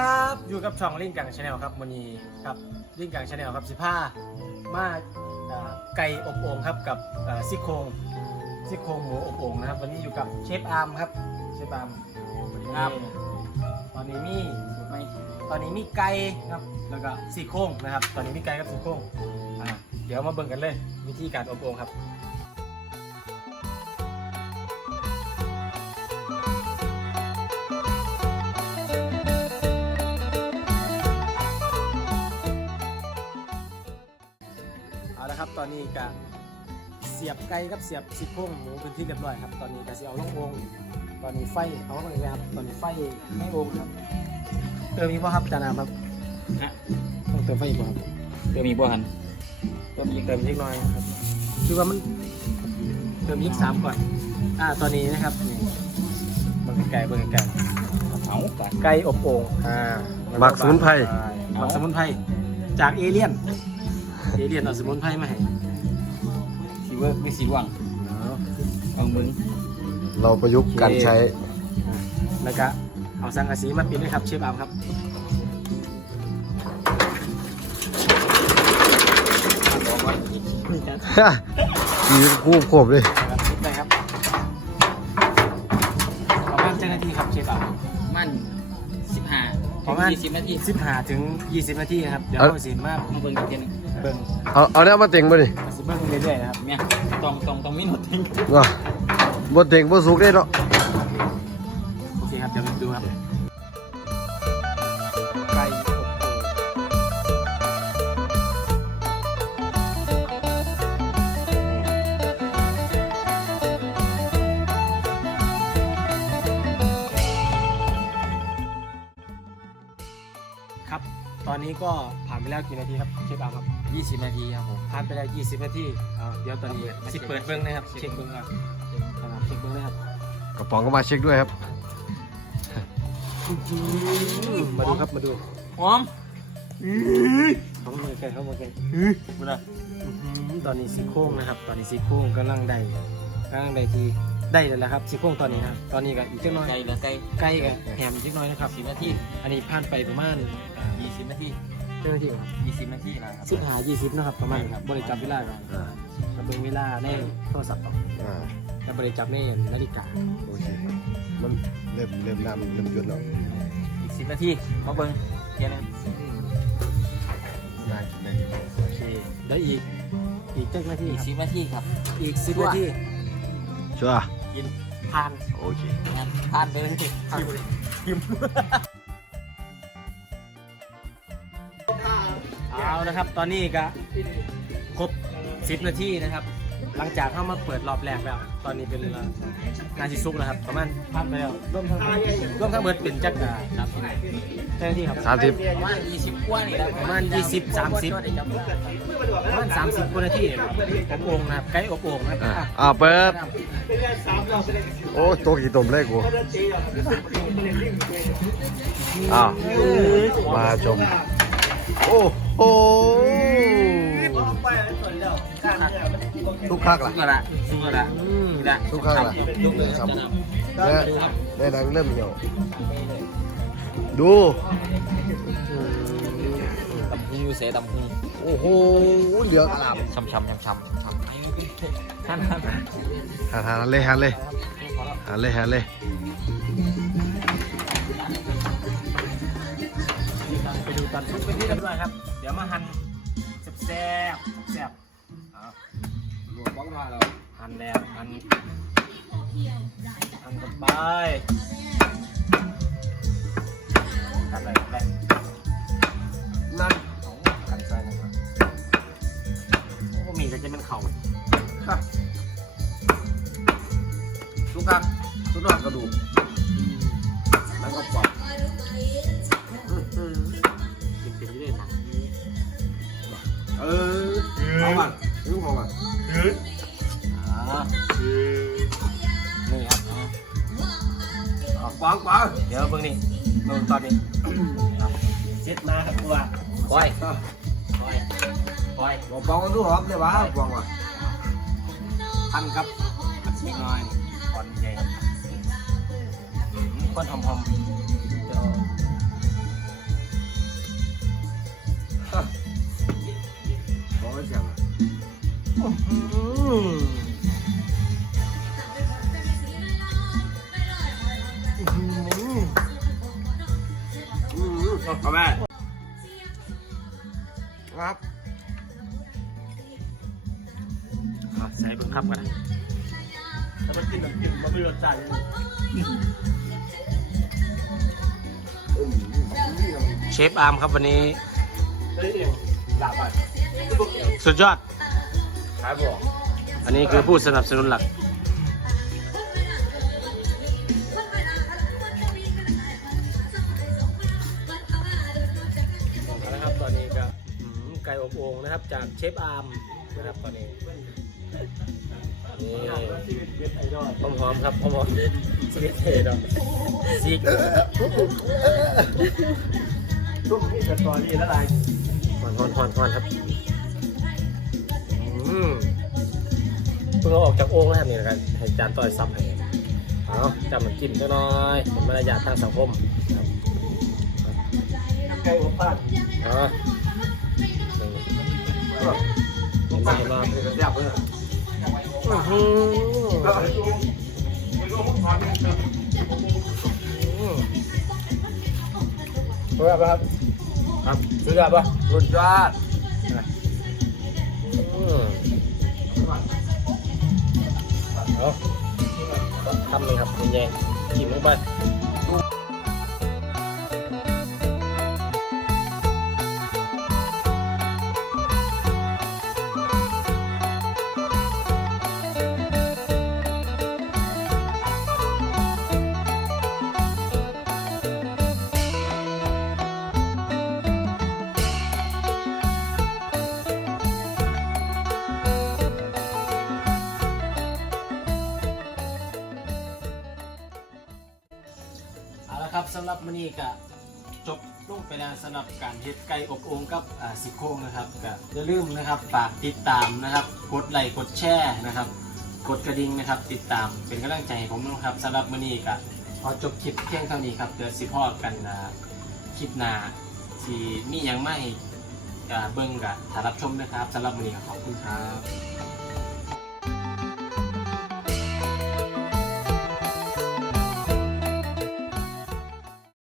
ครับอยู่กับช่องลิงกังชาแนลครับวันนี้ครับลิงกังชาแนลครับสิผ้ามาอ่าไก่อบโอ่งครับกับอ่าซี่โครงซี่โครงหมูอบโอ่งนะครับ วันนี้อยู่กับเชฟอาร์มครับเชฟอาร์มครับตอนนี้มีไม่ตอนนี้มีไก่ครับแล้วก็ซี่โครงนะครับ ตอนนี้มีไก่กับซี่โครงอ่าเดี๋ยวมาเบิ่งกันเลย วิธีการอบโอ่งครับ ตอนนี้ก็เสียบไก่กับเสียบซี่โครงหมูเป็นที่เรียบร้อยครับ ตอนนี้ก็สิเอาลงโองตอนนี้ไฟเอาเข้าไปเลยครับ ตอนนี้ไฟไม่โองครับเติมอีกป่ะครับจานามครับฮะต้องเติมไฟอีกป่ะครับเติมอีกบ่หันเติมอีกเติมอีกหน่อยครับคือว่ามันเติมอีกสามก่อน อ่า ตอนนี้นะครับนี่เบิ่งไก่เบิ่งไก่เอาไปไก่อบโอ่งอ่าหมักสมุนไพร หมักสมุนไพรจากเอเลี่ยน เอเลี่ยนเอาสมุนไพรมาให้สีเวิร์กไม่สีว่างเอามึงเราประยุกต์การใช้ แล้วก็เอาสังกะสีมาปิดด้วยครับเชฟอาร์มครับนี่ครับมีคู่โคบเลยได้ครับประมาณเจ้าหน้าที่ครับเชฟอาร์มมันสิบห้าประมาณยี่สิบนาทีสิบห้าถึงยี่สิบนาทีนะครับ เดี๋ยวเราสิมามาเบิ่งกันทีนึง เบิ่งเอาเอาเนี่ยมาเต็งบ่ดิสิเบิ่งเรื่อยๆนะครับเนี่ยต้องต้องต้องมีหนวดทิ้ง ว่าบ่เต็งบ่สุกได้เนาะ อนนี้ก็ผ่านไปแล้วกี่นาทีครับเชฟอาร์มครับยี่สิบนาทีครับผม ผ่านไปแล้ว 20 นาทีอ่าเดี๋ยวตอนนี้สิเปิดเบิ้งนะครับเช็คเบิ้งครับครับเช็คเบิ้งนะครับกระป๋องก็มาเช็คด้วยครับ มาดูครับมาดูหอมเขามือไก่เขามือไก่บุญนะตอนนี้ซี่โครงนะครับ ตอนนี้ซี่โครงกำลังได้กำลังได้ที่ ได้แล้วละครับซี่โครงตอนนี้นะครับตอนนี้ก็อีกเล็กน้อยไก่เหลือไก่ใกล้กับแหมอีกเล็กน้อยนะครับสิบนาทีอันนี้ผ่านไปประมาณยี่สิบนาทีเจ้าหน้าที่ครับยี่สิบนาทีแล้วครับสิบหายี่สิบนะครับประมาณครับบริจาคเวลาก่อนอ่ากับเบิ้งเวลาในโทรศัพท์ก่อนอ่ากับบริจาคในนาฬิกาโอเคครับมันเริ่มเริ่มน้ำเริ่มหยุดแล้วอีกสิบนาทีมาเบิ่งเทียนึงได้ได้โอเคแล้วอีกอีกเจ้าหน้าที่อีกครับสิบนาทีครับอีกสิบนาทีชัวร์ กินผ่านโอเคงานทานไปเลยผ่านชิมเอานะครับ ตอนนี้ก็ครบสิบนาทีนะครับ หลังจากเข้ามาเปิดรอบแรกแล้ว ตอนนี้เป็นนาจิซุกนะครับ ประมาณผ่านไปแล้วร่วมทั้งร่วมทั้งเบิดเป็นจักรครับเจ้าหน้าที่ครับสามสิบประมาณยี่สิบกว่านี่แหละประมาณ20 30ประมาณสามสิบกว่านาทีเนี่ยอบโอ่งนะครับไก่อบโอ่งนะครับอ่าอะอ่าเปิดโอ้ตัวกี่ตุ่มเลยกูอ้าวมาชมโอ้โห ทุกคักสุล่ะกละสุกละอืมละทุกคักล่ะสามและในหนังเริ่มเหี่ยวดูตำพุงอยู่เสตำพุงโอ้โหเหลืองอลามช้ำช้ำช้ำช้ำช้ำท่านท่านหันหันเลยหันเลยหันเลยหันเลยไปดูตอนทุกเป็นที่เรียบร้อยครับ เดี๋ยวมาหั่นแซ่บแซ่บเอารวมบ้องมาแล้วหั่นแล้วหั่นหั่นกันไป เอากวางกวางเดี๋ยวเบิ่งนี่เบิ่งตอนนี้เช็ดมาครับตัวคอยคอยคอยบอกกวางมันดูหอมเลยวะกวางว่ะพันครับพันนิดหน่อยก่อนใหญ่ครับอืมก้อนหอมๆเดี๋ยวบอกว่าเสียงอืม เอาแม่ครับอะใส่เบิ่งครับกันนะแล้วมันกินน้ำจิ้มมันไม่รสชาติเลยเชฟอาร์มครับวันนี้สุดยอดครับผมอันนี้คือผู้สนับสนุนหลัก อื้อหือไก่อบโอ่งนะครับ จากเชฟอาร์มนะครับตอนนี้นี่หอมหอมๆครับหอมหอมสวิตเทดซีกตุ้มนี่กับตอนนี้ละลายหอนหอนหอนหอนครับอืมเพิ่งเอาออกจากโอ่งแล้วนี่นะครับให้จานต่อยซับให้เอาจำมันจิ้มเล็กน้อยเป็นมารยาททางสังคมครับไก่อบฟาดอ๋อ เห็นไหมเห็นไหมเสียบเพื่อนอื้อหืออืมสุดยอดปะครับครับสุดยอดปะสุดยอดอืมเอาทำเลยครับเป็นไงจิ้มลงไปำหรับมื้อนี้ก็จบลงไปแล้วสำหรับการเฮ็ดไก่อบโอ่งกับอ่าสิโครงนะครับก็อย่าลืมนะครับฝากติดตามนะครับ กดไลค์กดแชร์นะครับ กดกระดิ่งนะครับ ติดตามเป็นกำลังใจให้ผมนะครับสำหรับมื้อนี้ก็ขอจบคลิปเพียงเท่านี้ครับเดี๋ยวสิพอกันอ่าคลิปหน้าที่มีหยังไม่อ่าเบิ่งกะถ้ารับชมนะครับสำหรับมื้อนี้ก็ขอบคุณครับ